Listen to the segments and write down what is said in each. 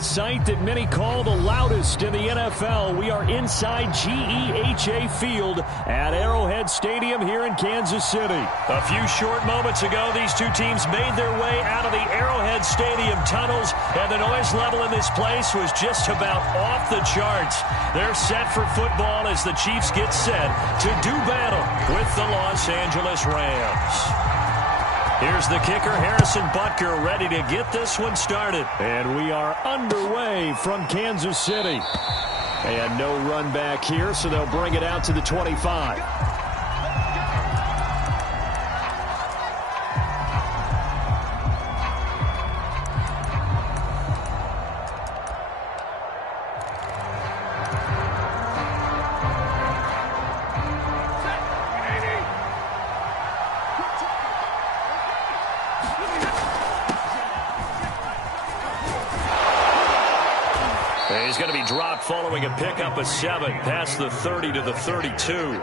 the site that many call the loudest in the NFL. We are inside GEHA Field at Arrowhead Stadium here in Kansas City. A few short moments ago, these two teams made their way out of the Arrowhead Stadium tunnels, and the noise level in this place was just about off the charts. They're set for football as the Chiefs get set to do battle with the Los Angeles Rams. Here's the kicker, Harrison Butker, ready to get this one started. And we are underway from Kansas City. And no run back here, so they'll bring it out to the 25. He's going to be dropped following a pickup of 7 past the 30 to the 32.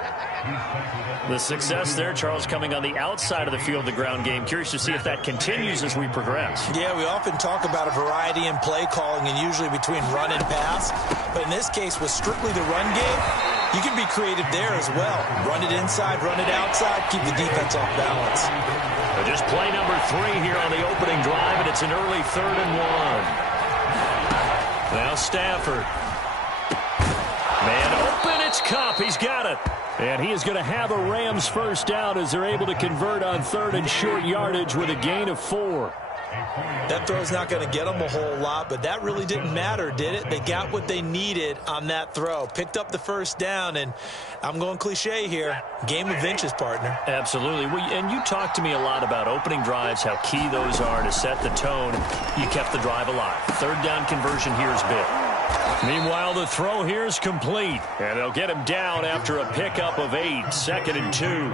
The success there, Charles, coming on the outside of the field, the ground game. Curious to see if that continues as we progress. Yeah, we often talk about a variety in play calling and usually between run and pass. But in this case, with strictly the run game, you can be creative there as well. Run it inside, run it outside, keep the defense off balance. So just play number 3 here on the opening drive, and it's an early 3rd and 1. Now Stafford. Man open, it's Kupp. He's got it. And he is going to have a Rams first down as they're able to convert on 3rd and short yardage with a gain of 4. That throw's not going to get them a whole lot, but that really didn't matter, did it? They got what they needed on that throw. Picked up the first down, and I'm going cliche here. Game of inches, partner. Absolutely. And you talked to me a lot about opening drives, how key those are to set the tone. You kept the drive alive. 3rd down conversion here is big. Meanwhile, the throw here is complete, and they'll get him down after a pickup of 8, 2nd and 2.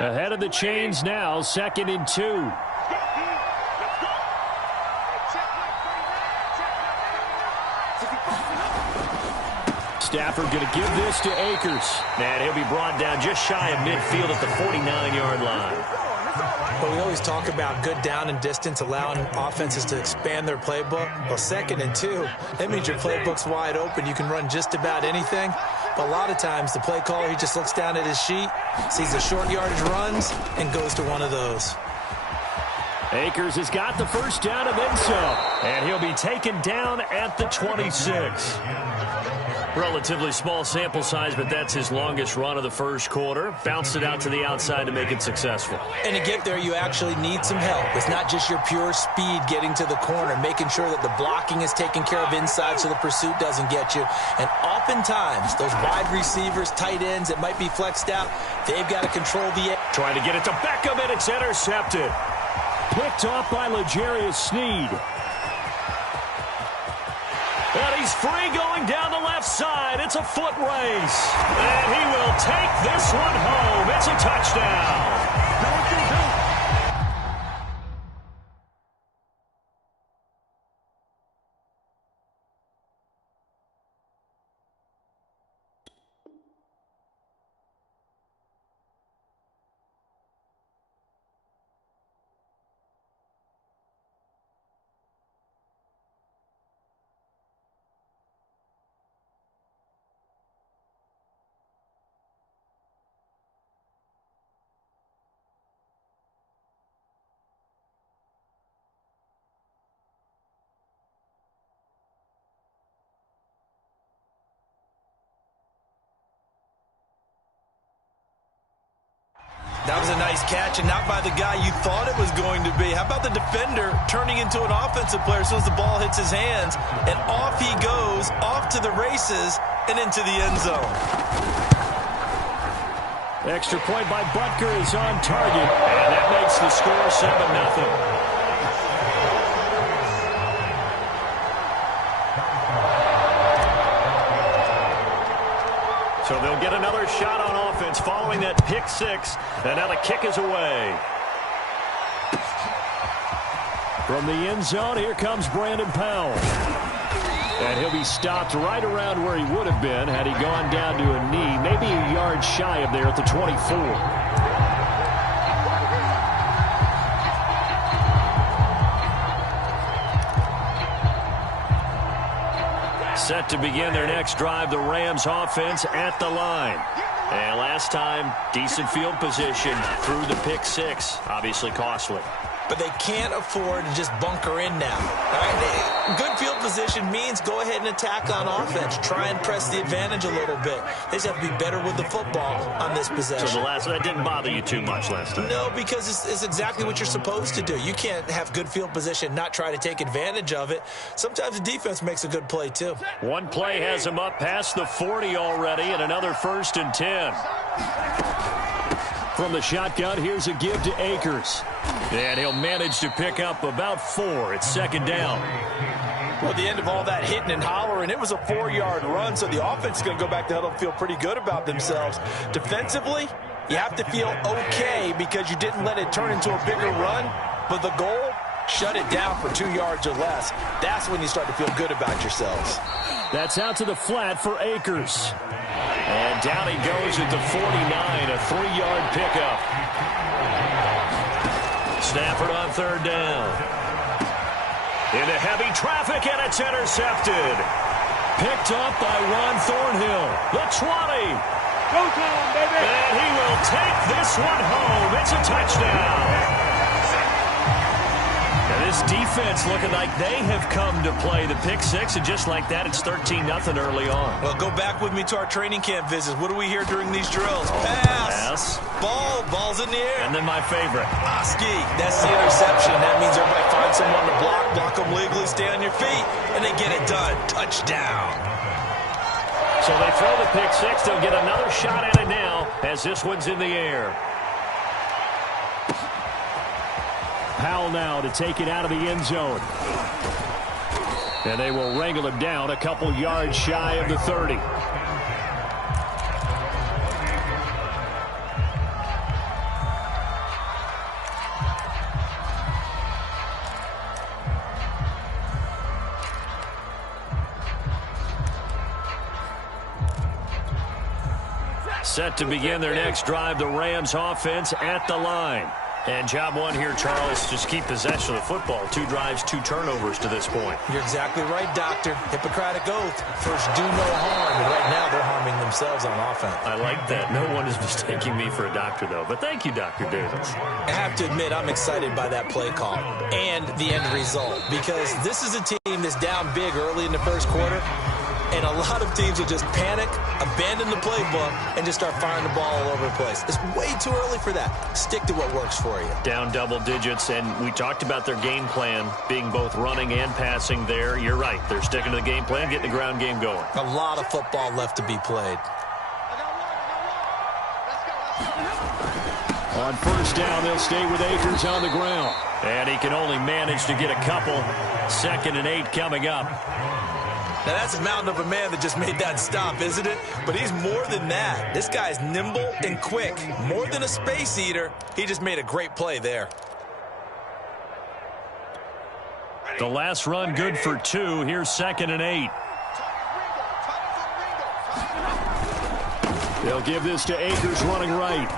Ahead of the chains now, 2nd and 2. Stafford going to give this to Akers. And he'll be brought down just shy of midfield at the 49-yard line. Well, we always talk about good down and distance, allowing offenses to expand their playbook. Well, 2nd and 2, that means your playbook's wide open. You can run just about anything. But a lot of times, the play caller, he just looks down at his sheet, sees the short yardage runs, and goes to one of those. Akers has got the first down and then some. And he'll be taken down at the 26. Relatively small sample size, but that's his longest run of the first quarter. Bounced it out to the outside to make it successful. And to get there, you actually need some help. It's not just your pure speed getting to the corner, making sure that the blocking is taken care of inside so the pursuit doesn't get you. And oftentimes, those wide receivers, tight ends that might be flexed out, they've got to control the edge. Trying to get it to Beckham, and it's intercepted. Picked off by L'Jarius Sneed. And he's free going down the left side. It's a foot race. And he will take this one home. It's a touchdown. That was a nice catch, and not by the guy you thought it was going to be. How about the defender turning into an offensive player as soon as the ball hits his hands, and off he goes, off to the races, and into the end zone. Extra point by Butker is on target, and that makes the score 7-0. So they'll get another shot on offense following that pick 6. And now the kick is away. From the end zone, here comes Brandon Powell. And he'll be stopped right around where he would have been had he gone down to a knee, maybe a yard shy of there at the 24. Set to begin their next drive, the Rams offense at the line. And last time, decent field position through the pick six. Obviously costly. But they can't afford to just bunker in now. All right? Good field position means go ahead and attack on offense. Try and press the advantage a little bit. They just have to be better with the football on this possession. So that didn't bother you too much last time? No, because it's exactly what you're supposed to do. You can't have good field position, not try to take advantage of it. Sometimes the defense makes a good play, too. One play has him up past the 40 already, and another 1st and 10. From the shotgun, here's a give to Akers. And he'll manage to pick up about 4. It's 2nd down. Well, at the end of all that hitting and hollering, it was a 4-yard run, so the offense is going to go back to huddle and feel pretty good about themselves. Defensively, you have to feel okay because you didn't let it turn into a bigger run, but the goal, shut it down for 2 yards or less. That's when you start to feel good about yourselves. That's out to the flat for Akers. And down he goes at the 49, a 3-yard pickup. Stafford on 3rd down. Into heavy traffic, and it's intercepted. Picked up by Ron Thornhill. The 20. Go time, baby. And he will take this one home. It's a touchdown. Now this defense looking like they have come to play the pick six, and just like that, it's 13-0 early on. Well, go back with me to our training camp visits. What do we hear during these drills? Pass. Ball's in the air. And then my favorite. Ski. That's the interception. That means everybody find someone to block them legally, stay on your feet, and they get it done. Touchdown. So they throw the pick six. They'll get another shot at it now as this one's in the air. Powell now to take it out of the end zone. And they will wrangle him down a couple yards shy of the 30. Set to begin their next drive, the Rams offense at the line. And job one here, Charles, just keep possession of the football. 2 drives, 2 turnovers to this point. You're exactly right, Doctor. Hippocratic oath. First, do no harm. And right now, they're harming themselves on offense. I like that. No one is mistaking me for a doctor, though. But thank you, Dr. Davis. I have to admit, I'm excited by that play call and the end result. Because this is a team that's down big early in the first quarter. And a lot of teams will just panic, abandon the playbook, and just start firing the ball all over the place. It's way too early for that. Stick to what works for you. Down double digits, and we talked about their game plan being both running and passing there. You're right. They're sticking to the game plan, getting the ground game going. A lot of football left to be played. On 1st down, they'll stay with Akers on the ground. And he can only manage to get a couple. 2nd and 8 coming up. Now, that's a mountain of a man that just made that stop, isn't it? But he's more than that. This guy's nimble and quick. More than a space eater. He just made a great play there. The last run good for 2. Here's 2nd and 8. They'll give this to Akers running right.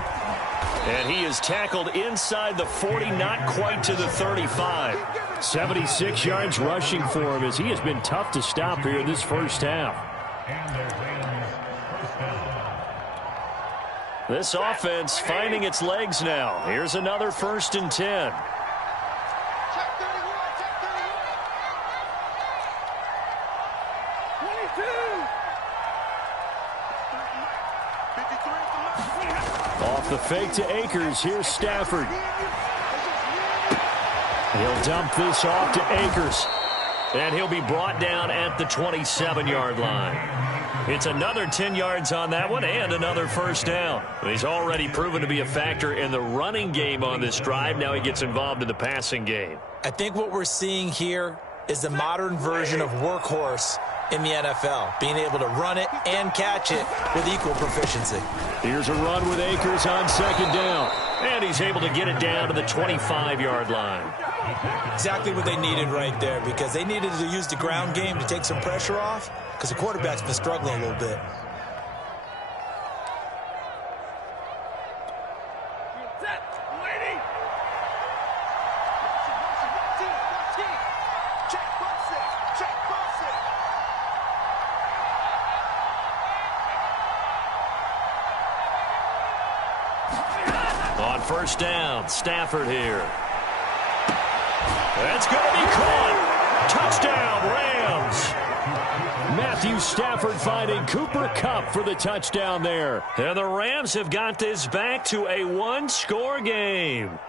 And he is tackled inside the 40, not quite to the 35. 76 yards rushing for him as he has been tough to stop here this first half. This offense finding its legs now. Here's another 1st and 10. Off the fake to Akers. Here's Stafford. He'll dump this off to Akers. And he'll be brought down at the 27-yard line. It's another 10 yards on that one and another 1st down. He's already proven to be a factor in the running game on this drive. Now he gets involved in the passing game. I think what we're seeing here is the modern version of workhorse in the NFL, being able to run it and catch it with equal proficiency. Here's a run with Akers on 2nd down. And he's able to get it down to the 25-yard line. Exactly what they needed right there, because they needed to use the ground game to take some pressure off, because the quarterback's been struggling a little bit. On first down, Stafford here. That's going to be caught. Touchdown, Rams. Matthew Stafford finding Cooper Kupp for the touchdown there. And the Rams have got this back to a one-score game.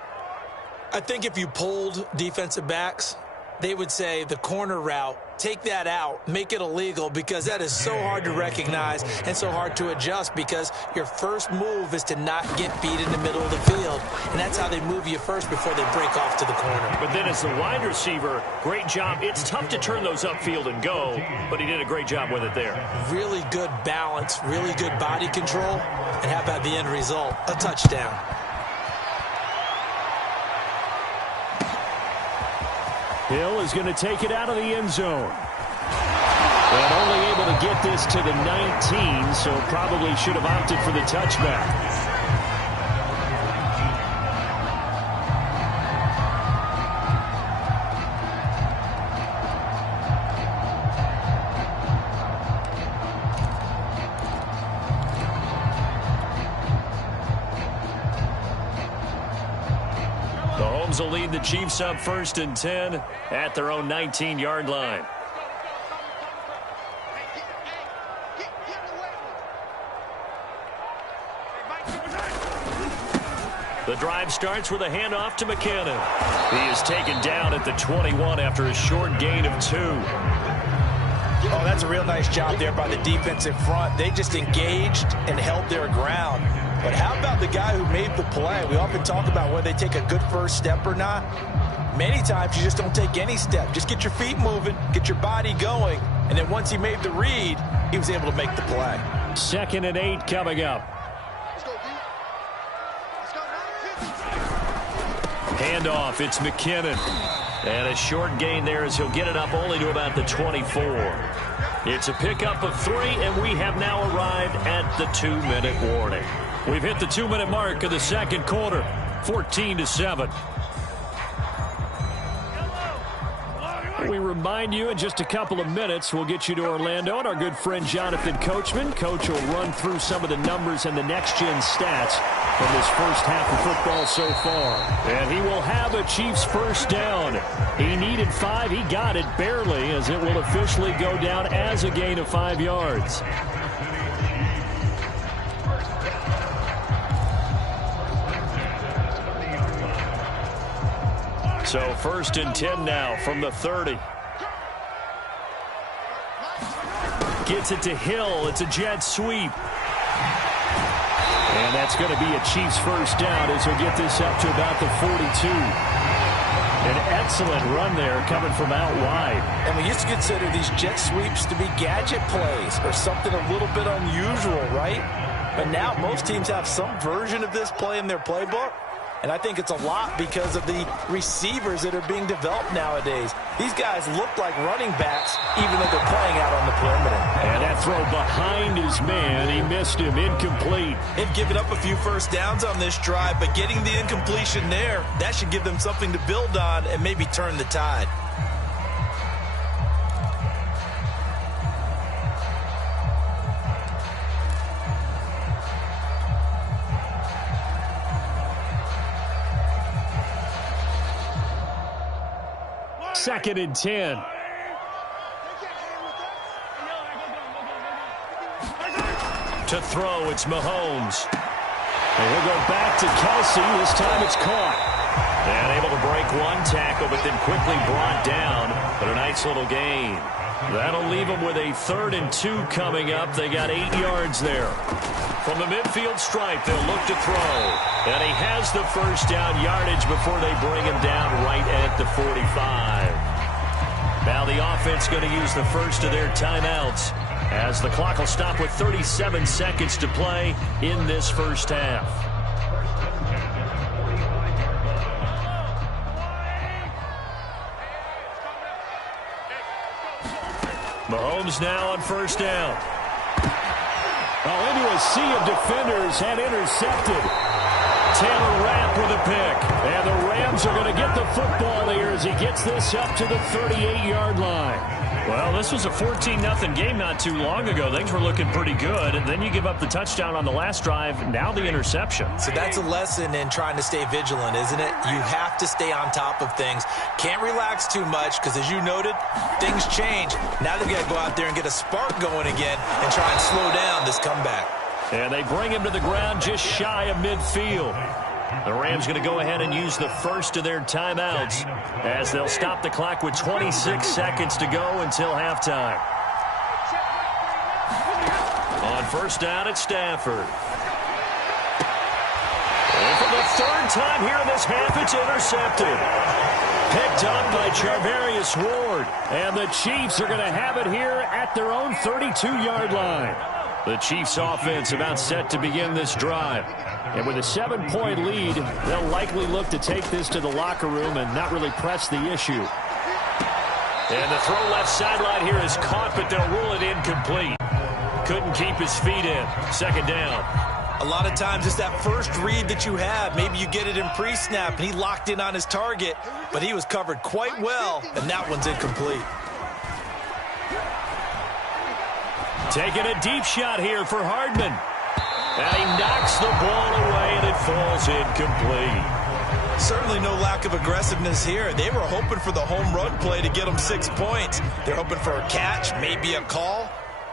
I think if you polled defensive backs, they would say the corner route, take that out, make it illegal, because that is so hard to recognize and so hard to adjust, because your first move is to not get beat in the middle of the field, and that's how they move you first before they break off to the corner. But then as the wide receiver, great job. It's tough to turn those upfield and go, but he did a great job with it there. Really good balance, really good body control, and how about the end result? A touchdown. Hill is going to take it out of the end zone. And only able to get this to the 19, so probably should have opted for the touchback. Will lead the Chiefs up 1st and 10 at their own 19-yard line. The drive starts with a handoff to McKinnon. He is taken down at the 21 after a short gain of 2. Oh, that's a real nice job there by the defensive front. They just engaged and held their ground. But how about the guy who made the play? We often talk about whether they take a good first step or not. Many times you just don't take any step. Just get your feet moving, get your body going, and then once he made the read, he was able to make the play. 2nd and 8 coming up. Handoff, it's McKinnon. And a short gain there as he'll get it up only to about the 24. It's a pickup of 3, and we have now arrived at the 2-minute warning. We've hit the 2-minute mark of the second quarter, 14-7. We remind you in just a couple of minutes we'll get you to Orlando and our good friend Jonathan Coachman. Coach will run through some of the numbers and the next-gen stats from this first half of football so far. And he will have a Chiefs first down. He needed 5. He got it barely, as it will officially go down as a gain of 5 yards. So 1st and 10 now from the 30. Gets it to Hill. It's a jet sweep. And that's going to be a Chiefs first down as he'll get this up to about the 42. An excellent run there coming from out wide. And we used to consider these jet sweeps to be gadget plays or something a little bit unusual, right? But now most teams have some version of this play in their playbook. And I think it's a lot because of the receivers that are being developed nowadays. These guys look like running backs even though they're playing out on the perimeter. And that throw behind his man, he missed him, incomplete. They've given up a few first downs on this drive, but getting the incompletion there, that should give them something to build on and maybe turn the tide. Second and 10. To throw, it's Mahomes. And he'll go back to Kelsey. This time it's caught. And able to break one tackle, but then quickly brought down. But a nice little gain. That'll leave them with a 3rd and 2 coming up. They got 8 yards there. From the midfield stripe, they'll look to throw. And he has the first down yardage before they bring him down right at the 45. Now the offense going to use the first of their timeouts as the clock will stop with 37 seconds to play in this first half. Mahomes now on first down. Oh, into a sea of defenders and intercepted. Taylor Rapp with a pick. And the Rams are going to get the football here as he gets this up to the 38-yard line. Well, this was a 14-0 game not too long ago. Things were looking pretty good. And then you give up the touchdown on the last drive. Now the interception. So that's a lesson in trying to stay vigilant, isn't it? You have to stay on top of things. Can't relax too much because, as you noted, things change. Now they've got to go out there and get a spark going again and try and slow down this comeback. And they bring him to the ground just shy of midfield. The Rams going to go ahead and use the first of their timeouts as they'll stop the clock with 26 seconds to go until halftime. On first down at Stafford. And for the third time here in this half, it's intercepted. Picked up by Charvarius Ward. And the Chiefs are going to have it here at their own 32-yard line. The Chiefs offense about set to begin this drive. And with a 7-point lead, they'll likely look to take this to the locker room and not really press the issue. And the throw left sideline here is caught, but they'll rule it incomplete. Couldn't keep his feet in. Second down. A lot of times it's that first read that you have. Maybe you get it in pre-snap, and he locked in on his target, but he was covered quite well, and that one's incomplete. Taking a deep shot here for Hardman. And he knocks the ball away, and it falls incomplete. Certainly no lack of aggressiveness here. They were hoping for the home run play to get them 6 points. They're hoping for a catch, maybe a call,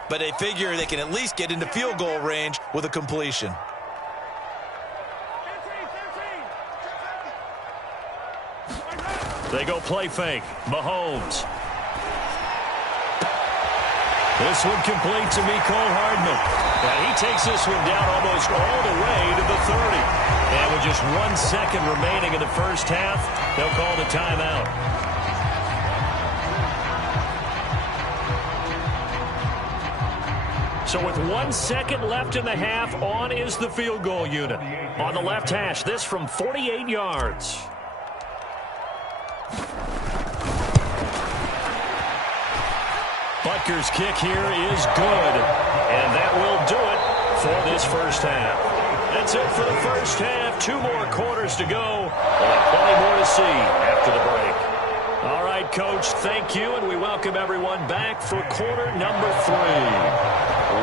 but they figure they can at least get into field goal range with a completion. They go play fake. Mahomes. This one complete to Mecole Hardman. And he takes this one down almost all the way to the 30. And with just 1 second remaining in the first half, they'll call the timeout. So with 1 second left in the half, on is the field goal unit. On the left hash, this from 48 yards. Butker's kick here is good. And that will do it for this first half. That's it for the first half. 2 more quarters to go. And plenty more to see after the break. All right, Coach, thank you. And we welcome everyone back for quarter number 3.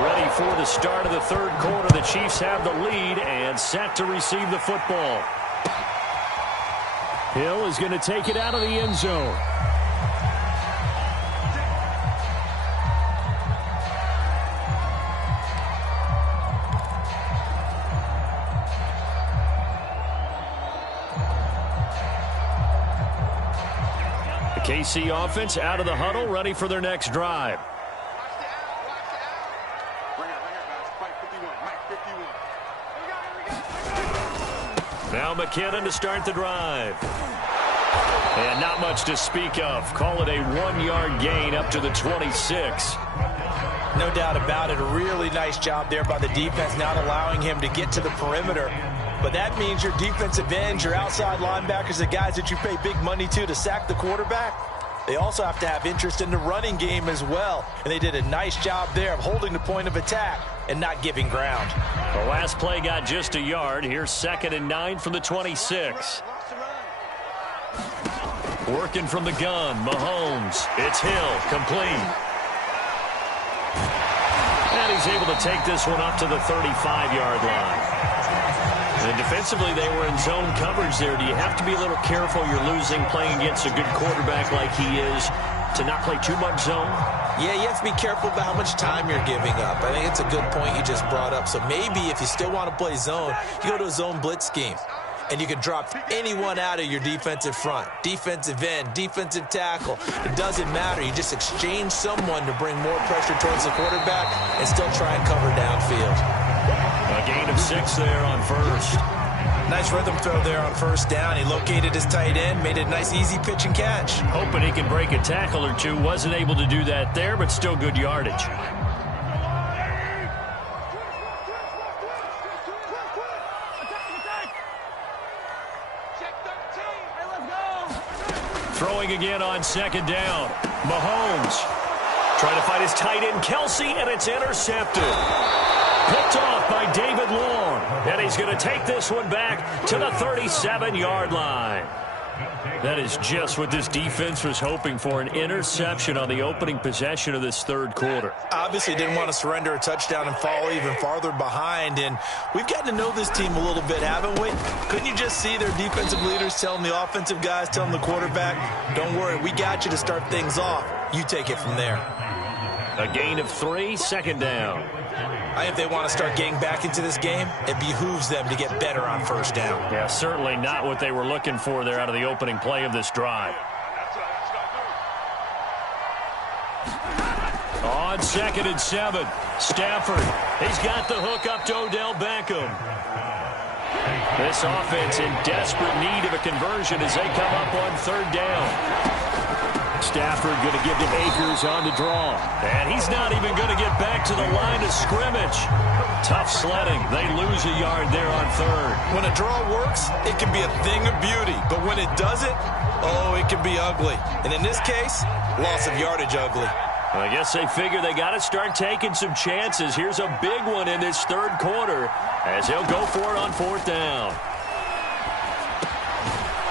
Ready for the start of the third quarter. The Chiefs have the lead and set to receive the football. Hill is going to take it out of the end zone. KC offense out of the huddle, ready for their next drive. Now McKinnon to start the drive. And not much to speak of. Call it a 1-yard gain up to the 26. No doubt about it. A really nice job there by the defense, not allowing him to get to the perimeter. But that means your defensive ends, your outside linebackers, the guys that you pay big money to sack the quarterback, they also have to have interest in the running game as well. And they did a nice job there of holding the point of attack and not giving ground. The last play got just a yard. Here's 2nd and 9 from the 26. Working from the gun, Mahomes. It's Hill, complete. And he's able to take this one up to the 35-yard line. And defensively, they were in zone coverage there. Do you have to be a little careful? You're losing playing against a good quarterback like he is to not play too much zone? Yeah, you have to be careful about how much time you're giving up. I think it's a good point you just brought up. So maybe if you still want to play zone, you go to a zone blitz scheme. And you can drop anyone out of your defensive front. Defensive end, defensive tackle. It doesn't matter. You just exchange someone to bring more pressure towards the quarterback and still try and cover downfield. A gain of 6 there on first. Nice rhythm throw there on first down. He located his tight end, made it a nice easy pitch and catch. Hoping he can break a tackle or two. Wasn't able to do that there, but still good yardage. Throwing again on 2nd down. Mahomes Trying to find his tight end, Kelsey, and it's intercepted. Picked off by David Long. And he's going to take this one back to the 37-yard line. That is just what this defense was hoping for, an interception on the opening possession of this third quarter. Obviously didn't want to surrender a touchdown and fall even farther behind, and we've gotten to know this team a little bit, haven't we? Couldn't you just see their defensive leaders telling the offensive guys, telling the quarterback, don't worry, we got you to start things off. You take it from there. A gain of 3, second down. I think if they want to start getting back into this game, it behooves them to get better on first down. Yeah, certainly not what they were looking for there out of the opening play of this drive. On 2nd and 7, Stafford. He's got the hook up to Odell Beckham. This offense in desperate need of a conversion as they come up on 3rd down. Stafford going to give to Akers on the draw. And he's not even going to get back to the line of scrimmage. Tough sledding. They lose a yard there on 3rd. When a draw works, it can be a thing of beauty. But when it doesn't, oh, it can be ugly. And in this case, loss of yardage ugly. Well, I guess they figure they got to start taking some chances. Here's a big one in this third quarter as he'll go for it on 4th down.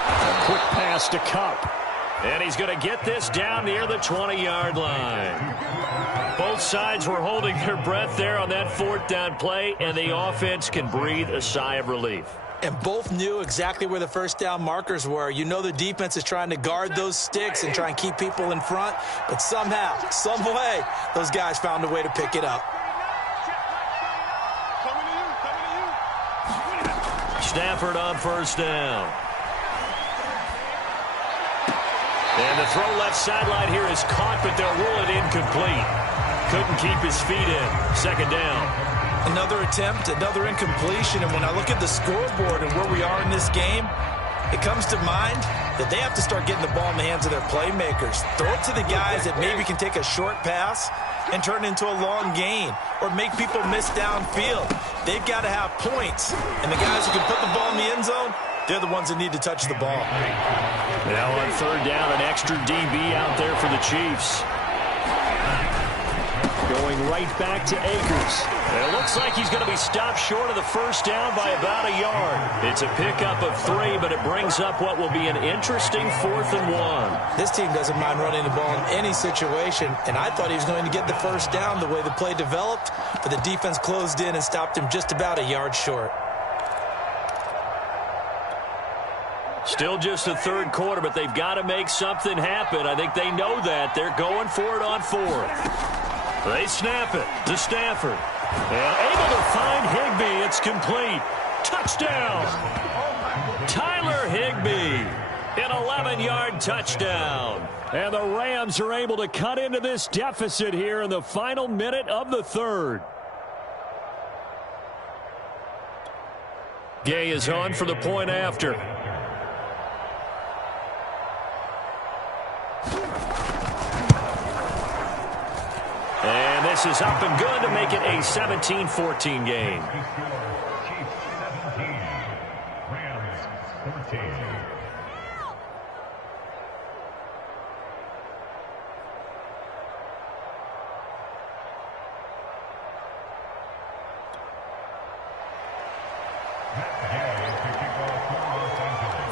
A quick pass to Kupp. And he's going to get this down near the 20-yard line. Both sides were holding their breath there on that 4th down play, and the offense can breathe a sigh of relief. And both knew exactly where the first down markers were. You know the defense is trying to guard those sticks and try and keep people in front, but somehow, some way, those guys found a way to pick it up. Stafford on 1st down. And the throw left sideline here is caught, but they'll rule it incomplete. Couldn't keep his feet in. 2nd down. Another attempt, another incompletion. And when I look at the scoreboard and where we are in this game, it comes to mind that they have to start getting the ball in the hands of their playmakers. Throw it to the guys that maybe can take a short pass and turn it into a long gain or make people miss downfield. They've got to have points. And the guys who can put the ball in the end zone, they're the ones that need to touch the ball. Now on 3rd down, an extra DB out there for the Chiefs. Going right back to Akers. And it looks like he's going to be stopped short of the first down by about a yard. It's a pickup of 3, but it brings up what will be an interesting 4th and 1. This team doesn't mind running the ball in any situation, and I thought he was going to get the first down the way the play developed, but the defense closed in and stopped him just about a yard short. Still just the third quarter, but they've got to make something happen. I think they know that. They're going for it on 4th. They snap it to Stafford. And able to find Higbee. It's complete. Touchdown. Tyler Higbee. An 11-yard touchdown. And the Rams are able to cut into this deficit here in the final minute of the third. Gay is on for the point after. And this is up and good to make it a 17-14 game.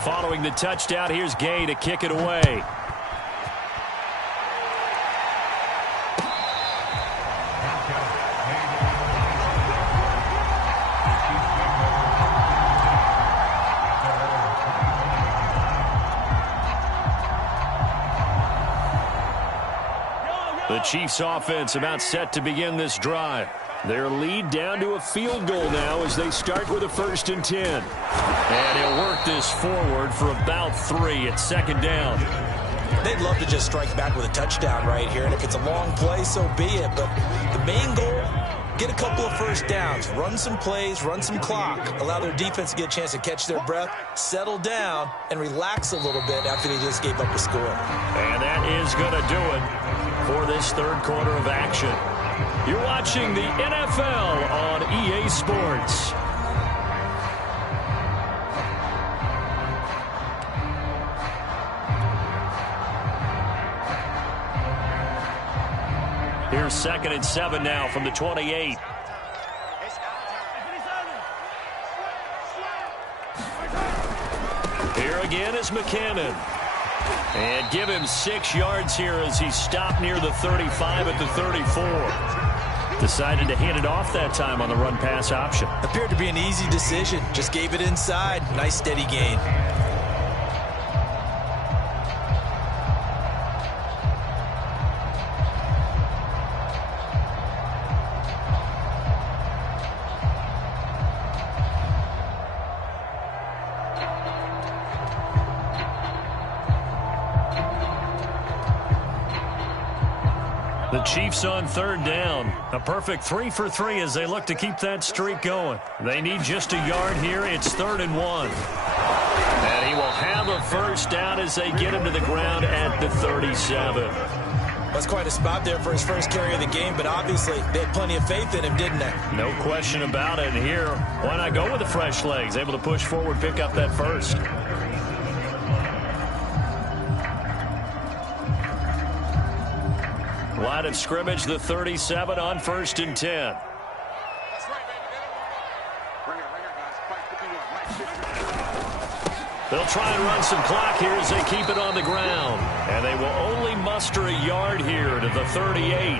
Following the touchdown, here's Gay to kick it away. The Chiefs offense about set to begin this drive. Their lead down to a field goal now as they start with a 1st and 10. And he'll work this forward for about 3 at 2nd down. They'd love to just strike back with a touchdown right here, and if it's a long play, so be it. But the main goal, get a couple of first downs, run some plays, run some clock, allow their defense to get a chance to catch their breath, settle down, and relax a little bit after they just gave up a score. And that is going to do it for this third quarter of action. You're watching the NFL on EA Sports. Raiders 2nd and 7 now from the 28. Here again is McKinnon. And give him 6 yards here as he stopped near the 35 at the 34. Decided to hand it off that time on the run-pass option. Appeared to be an easy decision. Just gave it inside. Nice steady gain. The Chiefs on 3rd down. A perfect 3 for 3 as they look to keep that streak going. They need just a yard here. It's 3rd and 1. And he will have a first down as they get him to the ground at the 37. That's quite a spot there for his first carry of the game, but obviously they had plenty of faith in him, didn't they? No question about it. Here, why not go with the fresh legs? Able to push forward, pick up that first. Line of scrimmage, the 37 on 1st and 10. They'll try and run some clock here as they keep it on the ground. And they will only muster a yard here to the 38.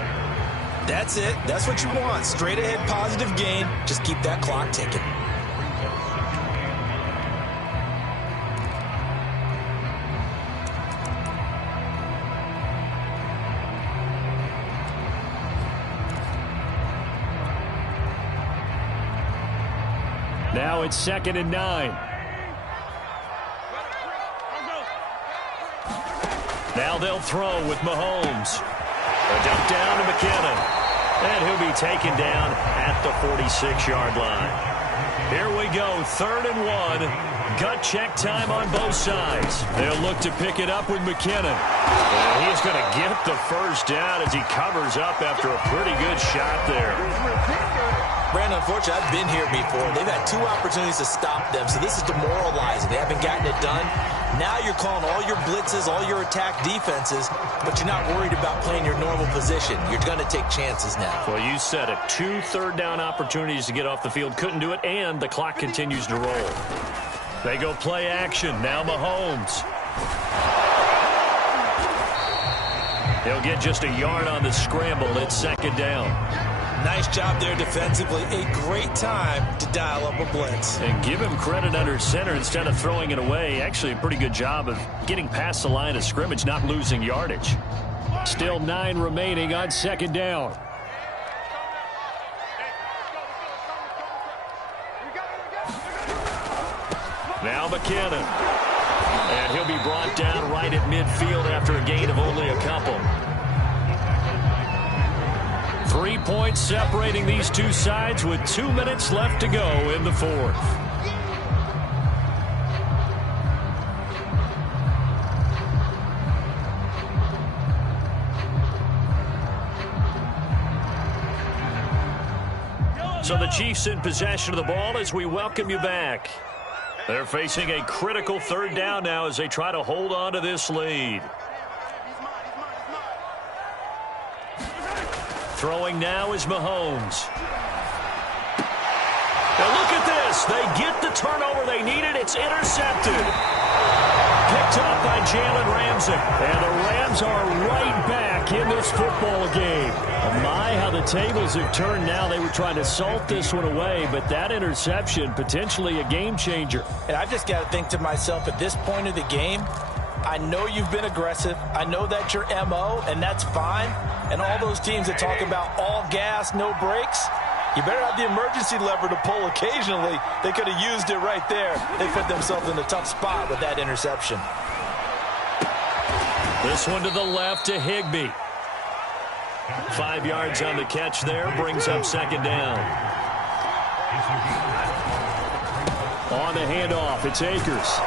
That's it. That's what you want. Straight ahead positive gain. Just keep that clock ticking. Now it's 2nd and 9. Now they'll throw with Mahomes. A dump down to McKinnon. And he'll be taken down at the 46-yard line. Here we go, 3rd and 1. Gut check time on both sides. They'll look to pick it up with McKinnon. And he's going to get the first down as he covers up after a pretty good shot there. Brandon, unfortunately, I've been here before. They've had 2 opportunities to stop them, so this is demoralizing. They haven't gotten it done. Now you're calling all your blitzes, all your attack defenses, but you're not worried about playing your normal position. You're going to take chances now. Well, you said it. 2 third-down opportunities to get off the field. Couldn't do it, and the clock continues to roll. They go play action. Now Mahomes. He'll get just a yard on the scramble. It's 2nd down. Nice job there defensively. A great time to dial up a blitz. And give him credit under center instead of throwing it away. Actually, a pretty good job of getting past the line of scrimmage, not losing yardage. Still 9 remaining on 2nd down. Now McKinnon. And he'll be brought down right at midfield after a gain of only a couple. 3 points separating these two sides with 2 minutes left to go in the 4th. So the Chiefs in possession of the ball as we welcome you back. They're facing a critical 3rd down now as they try to hold on to this lead. Throwing now is Mahomes. Now look at this. They get the turnover they needed. It's intercepted. Picked up by Jalen Ramsey. And the Rams are right back in this football game. Oh my, how the tables have turned now. They were trying to salt this one away, but that interception, potentially a game changer. And I've just got to think to myself, at this point of the game, I know you've been aggressive. I know that's your MO, and that's fine. And all those teams that talk about all gas, no brakes, you better have the emergency lever to pull occasionally. They could have used it right there. They put themselves in a tough spot with that interception. This one to the left to Higbee. 5 yards on the catch there, brings up 2nd down. On the handoff, it's Akers.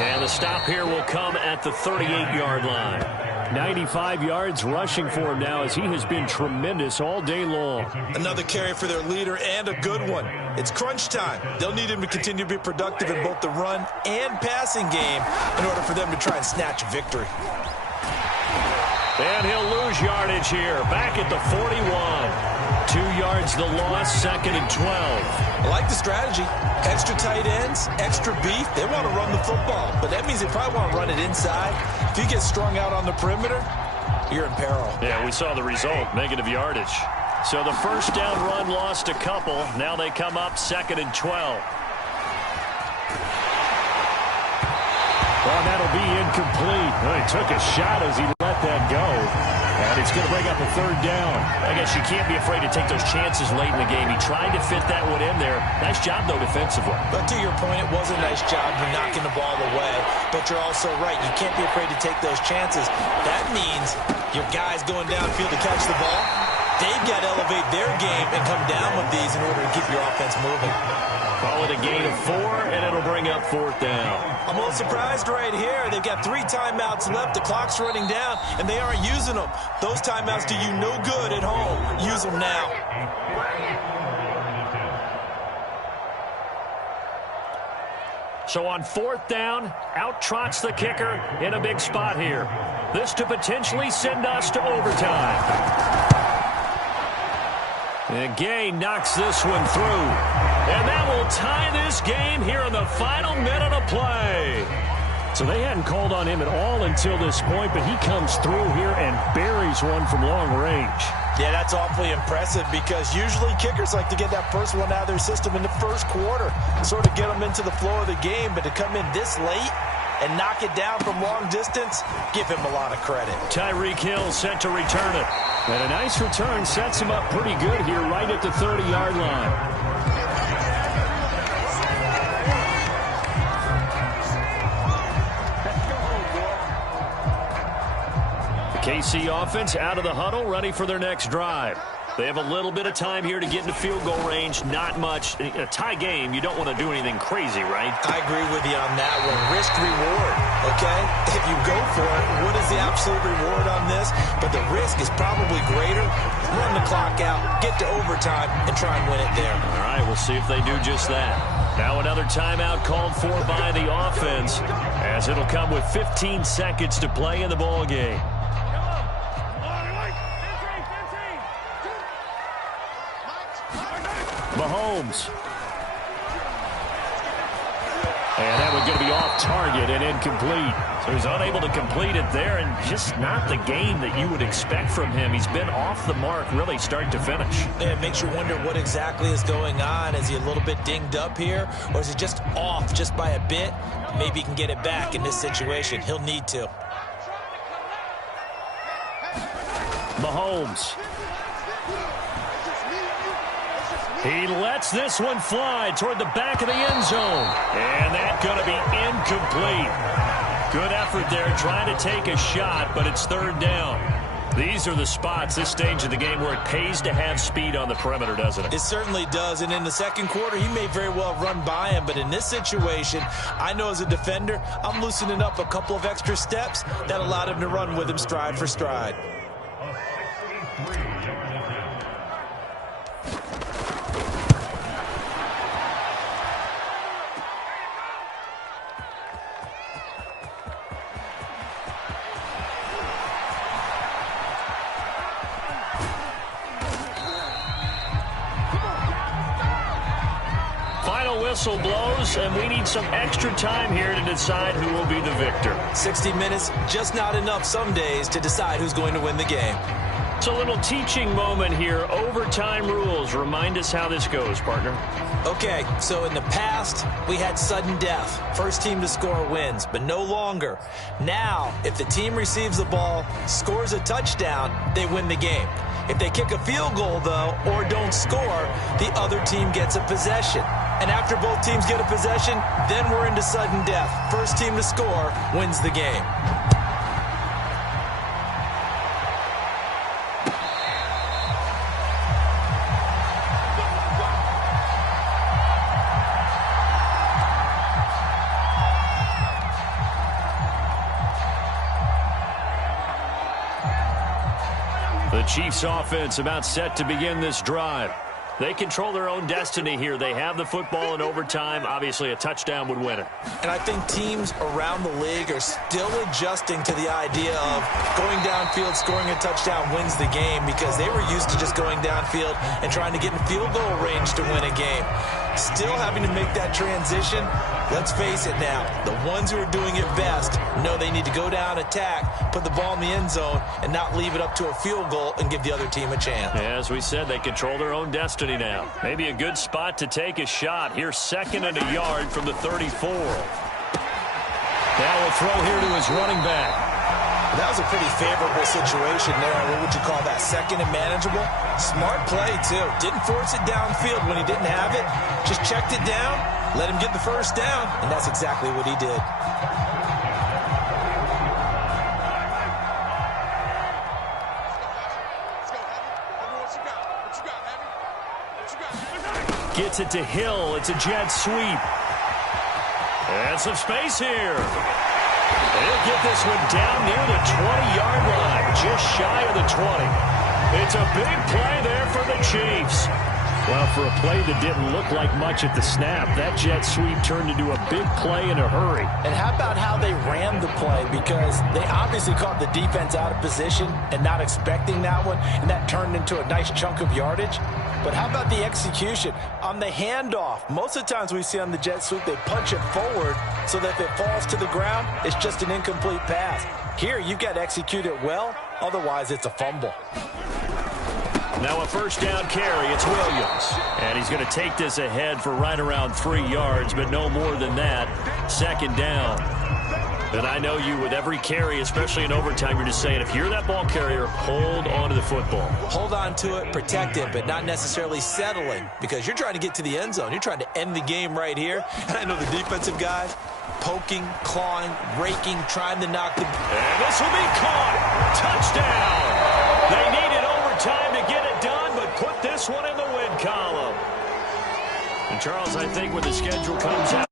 And the stop here will come at the 38-yard line. 95 yards rushing for him now as he has been tremendous all day long. Another carry for their leader and a good one. It's crunch time. They'll need him to continue to be productive in both the run and passing game in order for them to try and snatch a victory. And he'll lose yardage here. Back at the 41. 2 yards the loss, 2nd and 12. I like the strategy. Extra tight ends, extra beef. They want to run the football, but that means they probably want to run it inside. If you get strung out on the perimeter, you're in peril. Yeah, we saw the result, negative yardage. So the first down run lost a couple. Now they come up 2nd and 12. Well, that'll be incomplete. Well, he took a shot as he let that go. And it's going to bring up a 3rd down. I guess you can't be afraid to take those chances late in the game. He tried to fit that one in there. Nice job, though, defensively. But to your point, it was a nice job for knocking the ball away. But you're also right. You can't be afraid to take those chances. That means your guys going downfield to catch the ball, they've got to elevate their game and come down with these in order to keep your offense moving. Call it a gain of 4, and it'll bring up 4th down. I'm a little surprised right here. They've got 3 timeouts left. The clock's running down, and they aren't using them. Those timeouts do you no good at home. Use them now. So on 4th down, out trots the kicker in a big spot here. This to potentially send us to overtime. And Gay knocks this one through. And that will tie this game here in the final minute of play. So they hadn't called on him at all until this point, but he comes through here and buries one from long range. Yeah, that's awfully impressive because usually kickers like to get that first one out of their system in the first quarter, sort of get them into the flow of the game, but to come in this late and knock it down from long distance, give him a lot of credit. Tyreek Hill set to return it. And a nice return sets him up pretty good here right at the 30-yard line. KC offense out of the huddle, ready for their next drive. They have a little bit of time here to get into field goal range. Not much. A tie game, you don't want to do anything crazy, right? I agree with you on that one. Risk reward, okay? If you go for it, what is the absolute reward on this? But the risk is probably greater. Run the clock out, get to overtime, and try and win it there. All right, we'll see if they do just that. Now another timeout called for by the offense, as it'll come with 15 seconds to play in the ball game. Mahomes. And that one's going to be off target and incomplete. So he's unable to complete it there, and just not the game that you would expect from him. He's been off the mark really start to finish. Yeah, it makes you wonder what exactly is going on. Is he a little bit dinged up here, or is he just off just by a bit? Maybe he can get it back in this situation. He'll need to. Mahomes. He lets this one fly toward the back of the end zone. And that's going to be incomplete. Good effort there trying to take a shot, but it's 3rd down. These are the spots, this stage of the game, where it pays to have speed on the perimeter, doesn't it? It certainly does. And in the second quarter, he may very well run by him. But in this situation, I know as a defender, I'm loosening up a couple of extra steps that allowed him to run with him stride for stride. Whistle blows, and we need some extra time here to decide who will be the victor. 60 minutes, just not enough some days to decide who's going to win the game. It's a little teaching moment here. Overtime rules. Remind us how this goes, partner. Okay, so in the past, we had sudden death. First team to score wins, but no longer. Now, if the team receives the ball, scores a touchdown, they win the game. If they kick a field goal, though, or don't score, the other team gets a possession. And after both teams get a possession, then we're into sudden death. First team to score wins the game. The Chiefs offense about set to begin this drive. They control their own destiny here. They have the football in overtime. Obviously, a touchdown would win it. And I think teams around the league are still adjusting to the idea of going downfield, scoring a touchdown wins the game, because they were used to just going downfield and trying to get in field goal range to win a game. Still having to make that transition. Let's face it now, the ones who are doing it best know they need to go down, attack, put the ball in the end zone, and not leave it up to a field goal and give the other team a chance. As we said, they control their own destiny now. Maybe a good spot to take a shot. Here's 2nd and a yard from the 34. Now will throw here to his running back. That was a pretty favorable situation there. What would you call that? 2nd and manageable? Smart play, too. Didn't force it downfield when he didn't have it. Just checked it down, let him get the first down, and that's exactly what he did. Gets it to Hill. It's a jet sweep. And some space here. They'll get this one down near the 20-yard line, just shy of the 20. It's a big play there for the Chiefs. Well, for a play that didn't look like much at the snap, that jet sweep turned into a big play in a hurry. And how about how they ran the play? Because they obviously caught the defense out of position and not expecting that one, and that turned into a nice chunk of yardage. But how about the execution on the handoff? Most of the times we see on the jet sweep, they punch it forward so that if it falls to the ground, it's just an incomplete pass. Here, you've got to execute it well. Otherwise, it's a fumble. Now a first down carry. It's Williams. And he's going to take this ahead for right around 3 yards, but no more than that. 2nd down. And I know you, with every carry, especially in overtime, you're just saying, if you're that ball carrier, hold on to the football. Hold on to it, protect it, but not necessarily settling, because you're trying to get to the end zone. You're trying to end the game right here. And I know the defensive guys poking, clawing, raking, trying to knock the... And this will be caught. Touchdown. They needed overtime to get it done, but put this one in the win column. And Charles, I think when the schedule comes out,